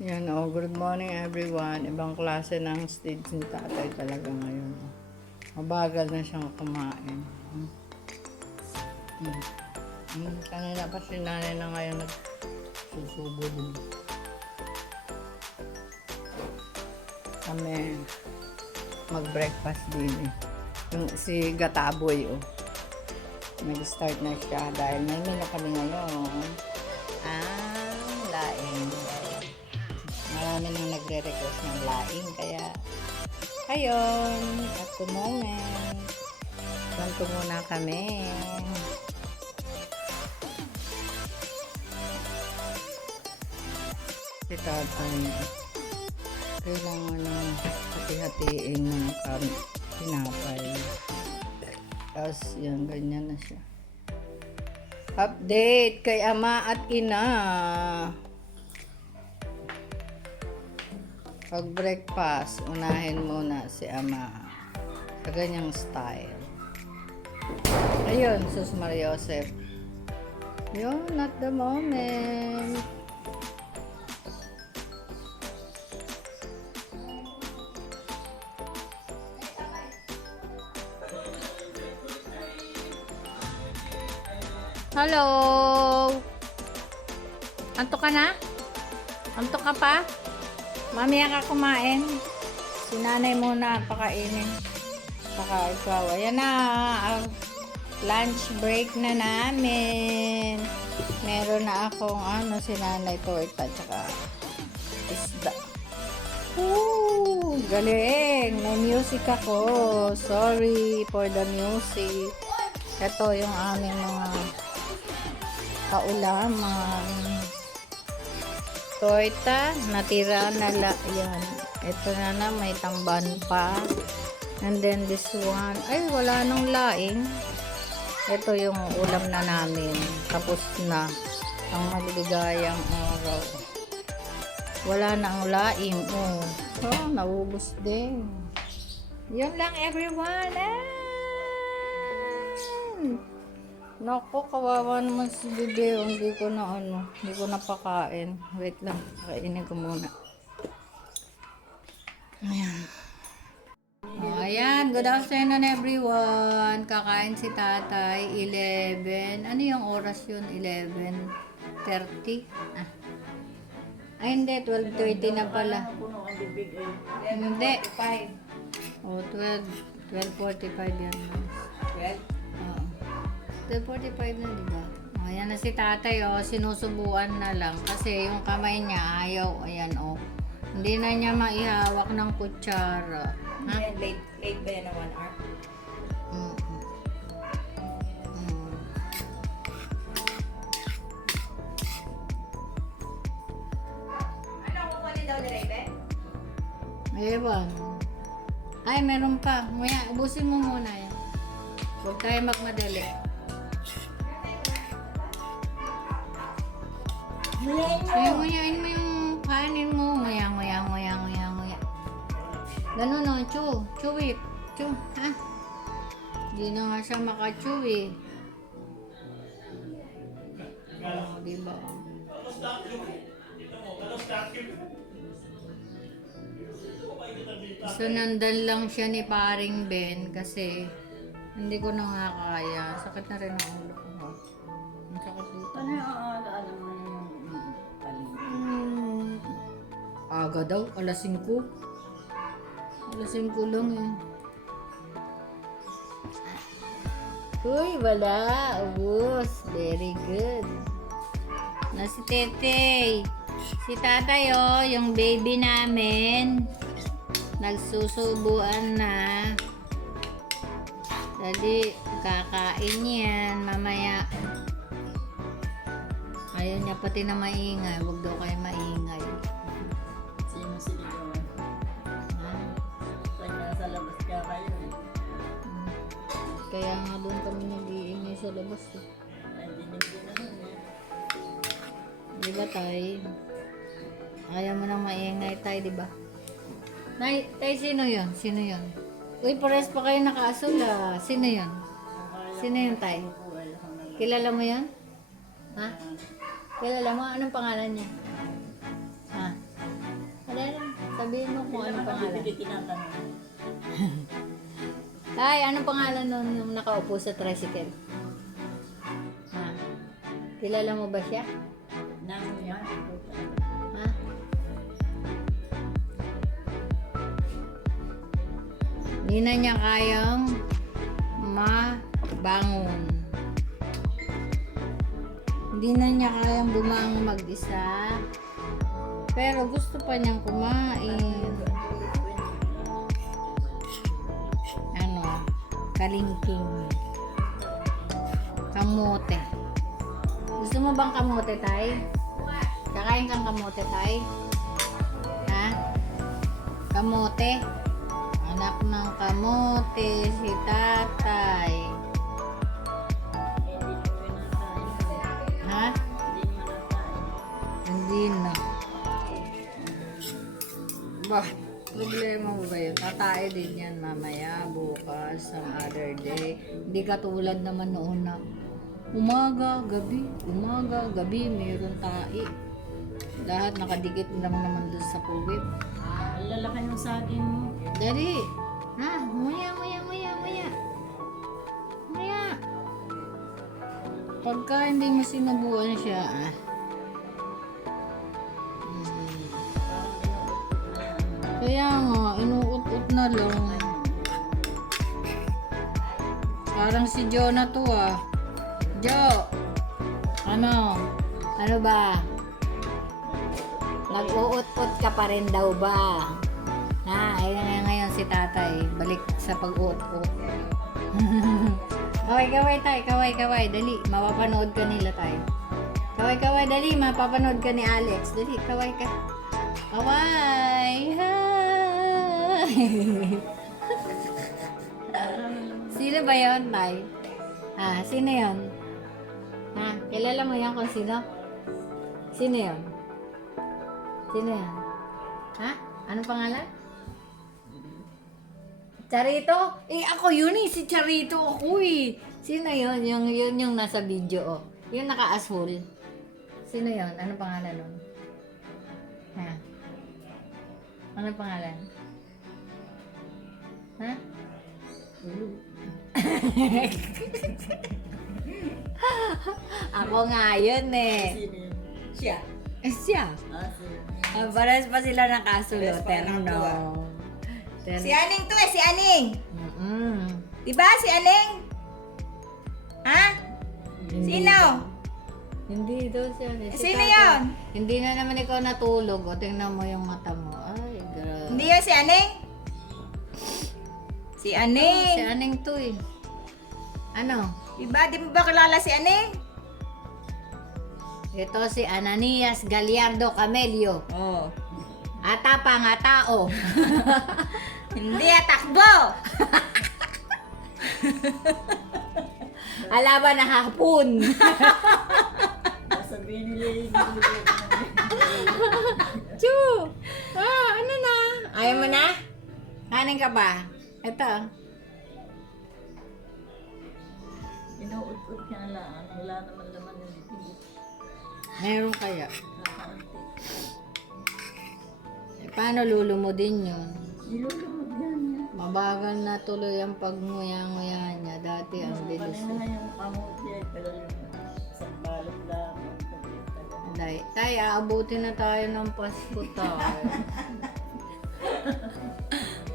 Yan good morning everyone. Ibang klase ng stage ni tatay talaga ngayon. Mabagal na siyang kumain. Kanina pa si nanay na ngayon nagsusubo din. Kami mag-breakfast din eh. Yung si Gataboy nag-start na siya dahil may menu kami ngayon. Laing. Marami nang nagre-request ng laing kaya ayun, at the moment ganito muna kami. Si tatay kailangan ng hati-hatiin ng tinapay, tapos yan, ganyan na siya. Update kay ama at ina. Pag breakfast, unahin muna si ama sa ganyang style. Ayun, Sus Maria Joseph. Yun, at the moment. Hello! Antok ka na? Antok ka pa? Mamaya ka kumain. Si nanay muna pakainin. Saka ikaw. Ayan na. Lunch break na namin. Meron na akong si nanay torta tsaka isda. Galing. May music ako. Sorry for the music. Ito yung aming mga kaulaman. Torta, natira na yan. Ito na may tamban pa. And then this one, ay wala nang laing. Ito yung ulam na namin. Tapos na ang maligayang araw. Wala na ang laing. Naubos din. Yun lang everyone. Naku, kawawa naman si bebe. Hindi ko napakain. Wait lang, kainin ko muna. Ayan. Ayan, good afternoon everyone. Kakain si tatay, 11. Ano yung oras yun? 11:30? Ay, hindi, 12:30 na pala. Hindi. 12:45 yan. 12:45 na, diba? Ayan na si tatay, sinusubuan na lang. Kasi yung kamay niya, ayaw, ayan, Hindi na niya maihawak ng kutsara. Ha? Late ba yan na 1 hour? Ano, kukunin daw ni Rebe? Ewan. Ay, meron pa. Maya, ubusin mo muna yan. Huwag tayo magmadali. Kaya nguyain mo yung kanin mo. Nguya. Ganun chew it. Chew, ha? Hindi na nga siya maka-chew eh. Diba? Sunundan lang siya ni paring Ben kasi hindi ko na nga kaya. Sakit na rin ang ulo ko. Ang sakit dito. Ano yung alam mo yung Aga daw, alas 5. Alas 5 lang eh. Uy, wala. Ubus. Very good. Na si Tetey. Si tatay yung baby namin. Nagsusubuan na. Dali, kakain yan. Mamaya. Ayaw niya pati na maingay. Huwag daw kayo maingay. sino siligawan? Pag nasa labas ka kayo eh. Kaya nga doon kami nag-iingay sa labas eh. Hindi naman eh. Di ba tay? Ayaw mo nang maingay tay, di ba? Tay, sino yun? Sino yun? Uy, pares pa kayo nakaasula. Sino yun? Sino yun tay? Kilala mo yun? Ha? Kilala mo? Anong pangalan niya? Ha? Sabihin mo kung anong pangalan. Hindi tinatanong. Tay, anong pangalan nun yung nakaupo sa tricycle? Ha? Kilala mo ba siya? Namo yan. Ha? Hindi na niya kayang mabangon. Hindi na niya kayang bumangon mag-isa. Pero gusto pa niyang kumain. Ano? Kalingking. Kamote. Gusto mo bang kamote, Tay? Kakain kang kamote, Tay? Ha? Kamote? Anak ng kamote, si Tatay. Ha? Hindi na. Bah, problema mo ba yun? Tatay din yan mamaya, bukas, some other day. Hindi katulad naman noon na umaga, gabi, mayroon tae. Lahat nakadikit lang naman dun sa puwit. Ang lalaki ng saging mo. Dali! Ha? Maya. Pagka hindi mo sinubuan siya, Kaya nga, inuut-ut na lang. Parang si Jo na to Jo! Ano? Ano ba? Nag-uut-ut ka pa rin daw ba? Ha? Ayan ngayon si tatay. Balik sa pag-uut-ut. Kaway, tay. Kaway. Dali. Mapapanood ka nila, tay. Kaway. Dali. Mapapanood ka ni Alex. Dali. Kaway ka. Kaway. Hi. Sino ba yun, tay? Sino yun? Kilala mo yan kung sino? Sino yun? Ha? Anong pangalan? Charito? Ako yun si Charito ako Sino yun? Yung nasa video Yung naka-asul. Sino yun? Anong pangalan nun? Ha? Anong pangalan? Ha? Ako nga yun Sino yun? Siya. Siya. Sino? Pares pa sila nakasulot. Pares pa ng dua. Si Aning to si Aning. Mm-mm. Diba si Aning? Ha? Sino? Hindi daw siya. Sino yun? Hindi na naman ikaw natulog. Tingnan mo yung mata mo. Ay, grabe. Hindi yun si Aning? Si Aning. Si Aning to Ano? Diba? Di mo ba kilala si Aning? Ito si Ananias Gallardo Camelio. Oo. Ata pa nga tao. Hindi takbo. Alaban na hapon. Sabihin nila yung Chu! Ano na? Ayaw mo na? Kanin ka ba? Ito. inuut-ut ka na lang. Wala naman laman yung bibig. Meron kaya? Kakaunti. Paano lulumudin yun? Nilulumod yan. Mabagal na tuloy ang pagmuya-nguya niya. Dati ang bilis. Kanina nga yung kamuti ay pero yung isang balot lang. Tay, aabutin na tayo ng Pasko tayo.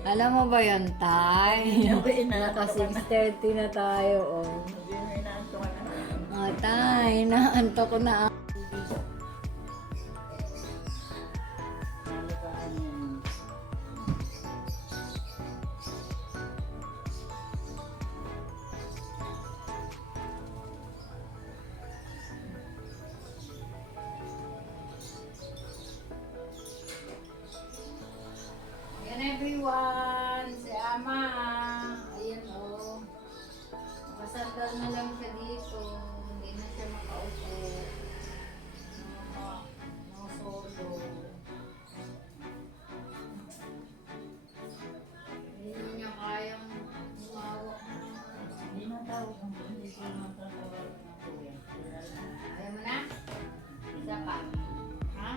Alam mo ba yan, Tay? Naka 6:30 na tayo, Hindi mo inaanto ka na. Tay, naantok ko na. Yan everyone, si Ama. Ayan Nakasandal na lang siya dito. Hindi na siya makaupo. Mga solo. Hindi niya kayang humawak. Hindi na tawag ang hindi ko matatawag na kuya. Ayaw mo na? Isa pa. Ha?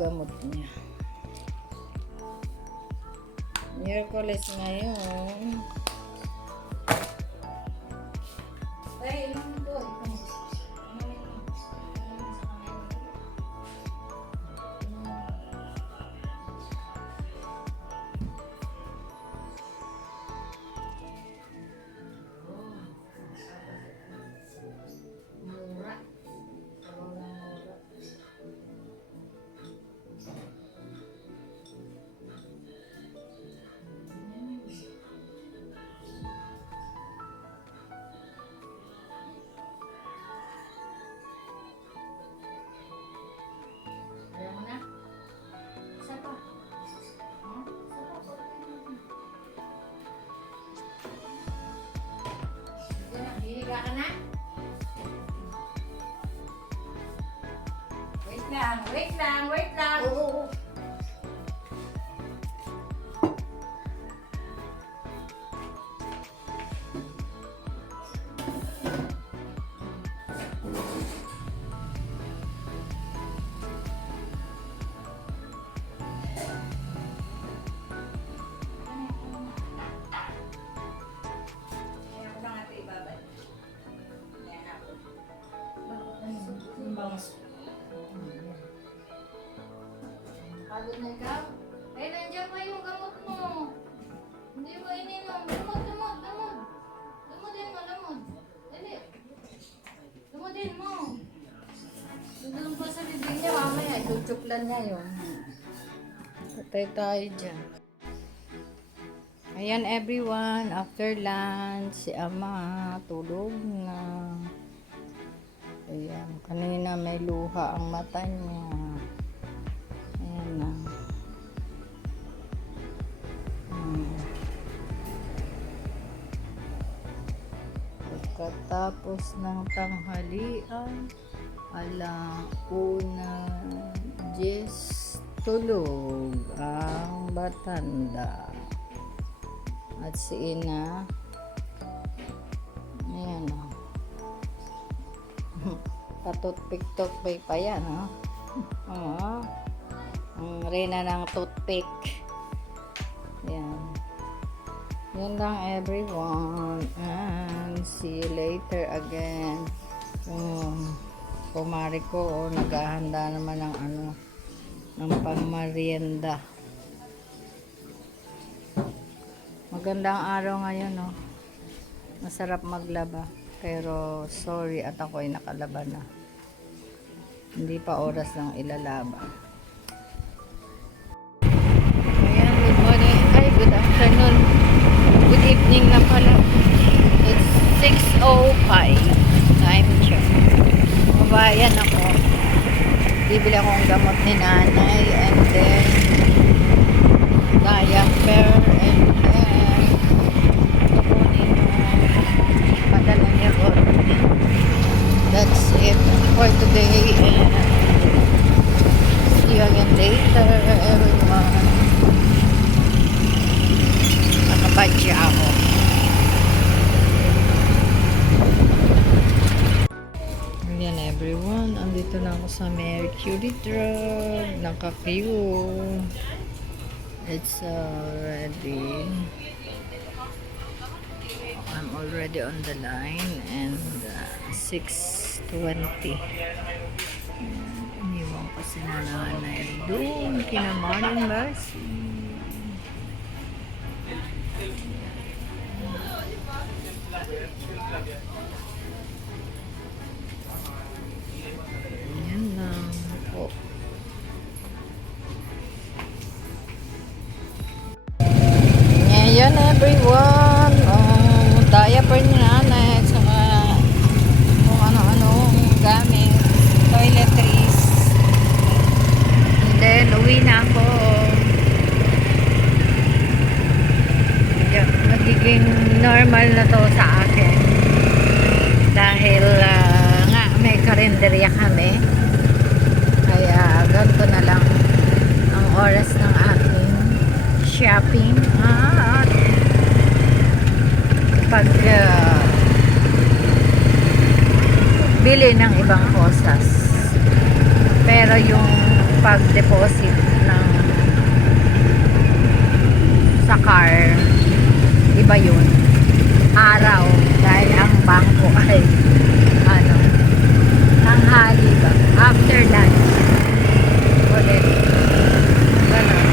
gamot niya. Miyerkules ngayon. Ay, ilang ito. Mura. Ayaw mo na? Isa pa. Hmm? Isa pa. Sige na, hihiga ka na? Wait lang, wait lang, wait lang. Oo. Kaya ko lang ito ibabad. Ayan ako. Pagod na ikaw? Eh, nandiyan pa yung gamot mo. Hindi mo ininom. Lumod, lumod, lumod. Lumodin mo, lumod. Dali. Lumodin mo. Doon pa sa bibig niya, mamaya. Chuchuklan niya yun. Patay tayo dyan. Ayan everyone, after lunch, si Ama tulog na. Ayan, kanina may luha ang mata niya. Ayan na. Pagkatapos ng tanghalian, alauna, 10, tulog ang batanda. At si Ina, ayan o. Patutpik-tutpik pa yan, o. Oo. Ang reyna ng toothpick. Ayan. Yan lang everyone. And see you later again. Kumari ko, naghahanda naman ng ng pangmarienda. Magandang araw ngayon, no? Masarap maglaba. Pero, sorry, at ako ay nakalaba na. Hindi pa oras ng ilalaba. Ayan, good morning. Ay, good afternoon. Good evening na pala. It's 6:05. Time check. Mabayan ako. Bibili akong gamot ni nanay. And then, diaper. And then, kukunin yung padala ni Rodney. That's it for today. And see you again later, everyone. Nakabadya ako. Ayan everyone, andito na ako sa Mercury Drug. Naka-queue. It's already, I'm already on the line and 6:20. Iniwan ko si nanay doon kina Morning Bus. Yan lang po. Ngayon everyone, diaper ni nanay at saka kung ano-anong gamit, toiletries. And then uwi na ako. Magiging normal na to sa akin dahil nga may karinderya kami, kaya ganito na lang ang oras ng aking shopping at pag bili ng ibang cosas. Pero yung pag-deposit ng sa car, iba yun. Araw, dahil ang bangko ay ano, tanghali ba? After lunch. Ulit. Ganun.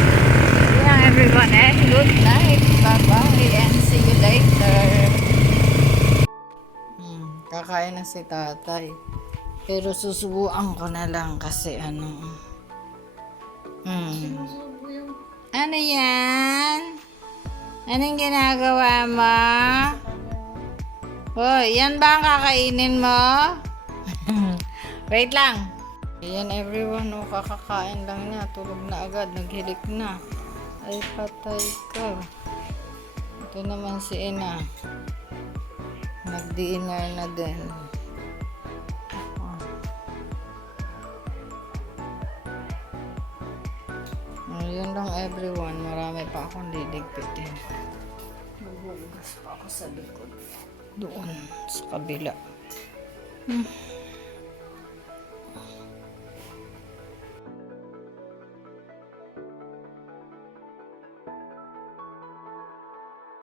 Yeah, everyone, and good night. Bye-bye and see you later. Kakain na si tatay. Pero susubuan ko na lang kasi ano. Ano yan? Anong ginagawa mo? Oh, yan ba ang kakainin mo? Wait lang. Ayan everyone, oh, kakakain lang niya. Tulog na agad, naghilik na. Ay, patay ka. Ito naman si Ina. Nag-dinner na din. Yun lang everyone. Marami pa akong liligpitin. Maghugas pa ako sa likod. Doon, sa kabila.